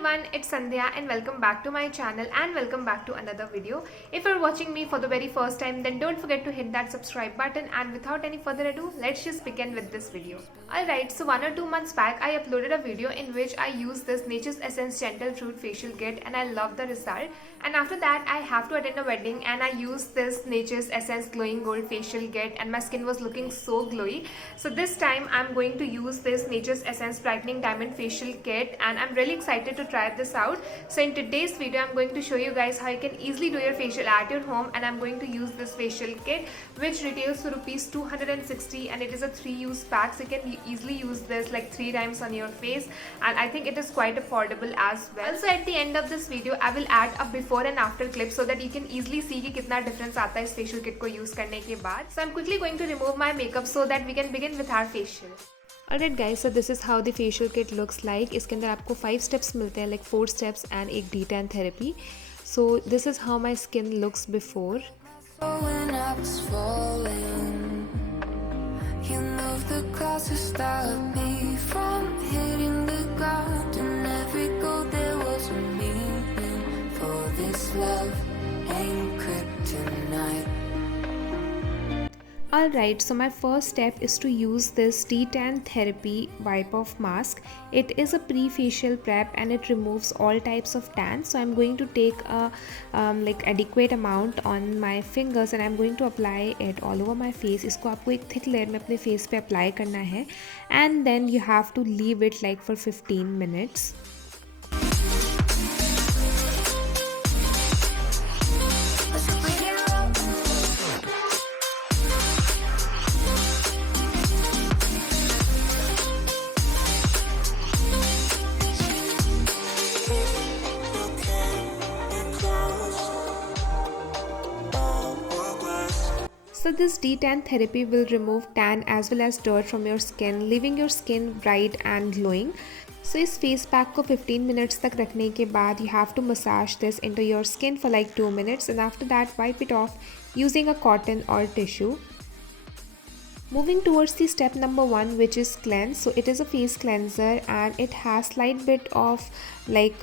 everyone, it's Sandhya and welcome back to my channel and welcome back to another video. If you're watching me for the very first time, then don't forget to hit that subscribe button, and without any further ado, let's just begin with this video. Alright, so 1 or 2 months back I uploaded a video in which I used this Nature's Essence Gentle Fruit Facial Kit and I love the result. And after that I have to attend a wedding and I used this Nature's Essence Glowing Gold Facial Kit and my skin was looking so glowy. So this time I'm going to use this Nature's Essence Brightening Diamond Facial Kit and I'm really excited to try this out. So in today's video I'm going to show you guys how you can easily do your facial at your home, and I'm going to use this facial kit which retails for rupees 260 and it is a 3-use pack, so you can easily use this like 3 times on your face, and I think it is quite affordable as well. Also at the end of this video I will add a before and after clip so that you can easily see कि कितना difference आता है इस facial kit को use करने के बाद. So I'm quickly going to remove my makeup so that we can begin with our facial. Alright guys, so this is how the facial kit looks like. इसके अंदर आपको 5 steps मिलते हैं, like 4 steps and एक D10 therapy. So this is how my skin looks before. When I was falling, you moved the clouds to stop me from hitting the ground, and every goal there was a meaning. For this love ain't kryptonite. Alright, so my first step is to use this T10 Therapy Wipe Off Mask. It is a pre-facial prep and it removes all types of tan. So I'm going to take a like adequate amount on my fingers and I'm going to apply it all over my face. इसको आपको एक thick layer में अपने face पे apply करना है, and then you have to leave it like for 15 minutes. So this D10 therapy will remove tan as well as dirt from your skin, leaving your skin bright and glowing. So इस face pack को 15 minutes तक रखने के बाद you have to massage this into your skin for like 2 minutes, and after that wipe it off using a cotton or tissue. Moving towards the step number 1, which is cleanse. So it is a face cleanser and it has slight bit of like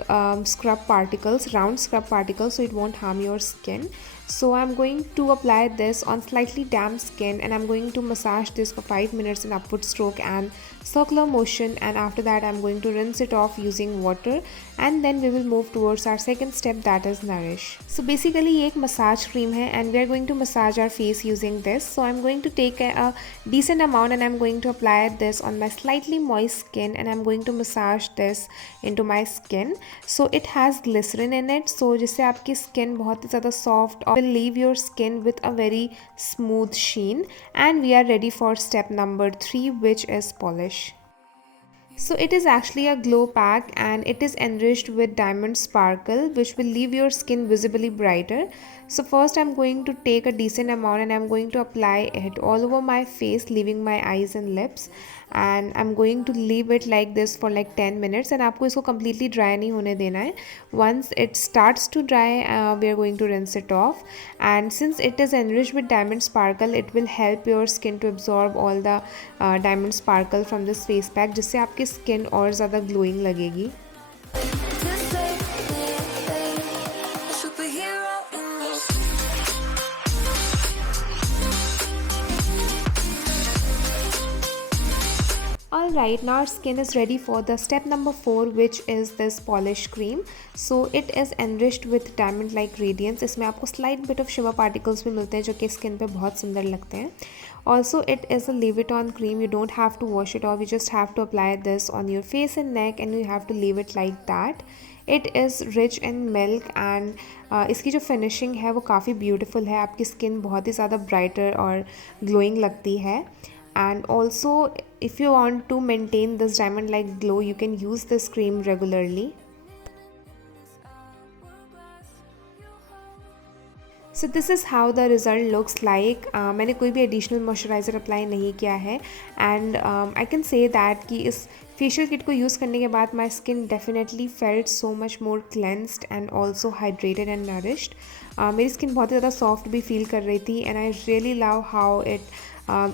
scrub particles, round scrub particles, so it won't harm your skin. So I'm going to apply this on slightly damp skin and I'm going to massage this for 5 minutes in upward stroke and circular motion, and after that I'm going to rinse it off using water, and then we will move towards our second step, that is nourish. So basically ये एक massage cream है and we are going to massage our face using this. So I'm going to take a decent amount and I'm going to apply this on my slightly moist skin and I'm going to massage this into my skin. So it has glycerin in it, so जिससे आपकी skin बहुत ही ज़्यादा soft और will leave your skin with a very smooth sheen. And we are ready for step number 3, which is polish. So it is actually a glow pack and it is enriched with diamond sparkle which will leave your skin visibly brighter. So first I'm going to take a decent amount and I'm going to apply it all over my face, leaving my eyes and lips, and I'm going to leave it like this for like 10 minutes, and आपको इसको completely dry नहीं होने देना है. Once it starts to dry, we are going to rinse it off, and since it is enriched with diamond sparkle, it will help your skin to absorb all the diamond sparkle from this face pack, जिससे आपकी skin और ज़्यादा glowing लगेगी. Alright, now our skin is ready for the step number 4, which is this polish cream. So it is enriched with diamond like radiance. इसमें आपको slight bit of shimmer particles भी मिलते हैं जो कि skin पे बहुत सुंदर लगते हैं. Also it is a leave it on cream. You don't have to wash it off, you just have to apply this on your face and neck and you have to leave it like that. It is rich in milk and इसकी जो finishing है वो काफ़ी beautiful है. आपकी skin बहुत ही ज़्यादा brighter और glowing लगती है. And also if you want to maintain this diamond like glow, you can use this cream regularly. So this is how the result looks like. मैंने कोई भी additional moisturizer apply नहीं किया है, and I can say that कि इस facial kit को use करने के बाद my skin definitely felt so much more cleansed and also hydrated and nourished. मेरी skin बहुत ज़्यादा soft भी feel कर रही थी, and I really love how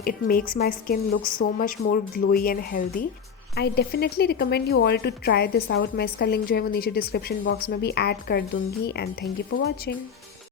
it makes my skin look so much more glowy and healthy. I definitely recommend you all to try this out. मैं इसका link जो है वो नीचे डिस्क्रिप्शन बॉक्स में भी ऐड कर दूंगी। And thank you for watching.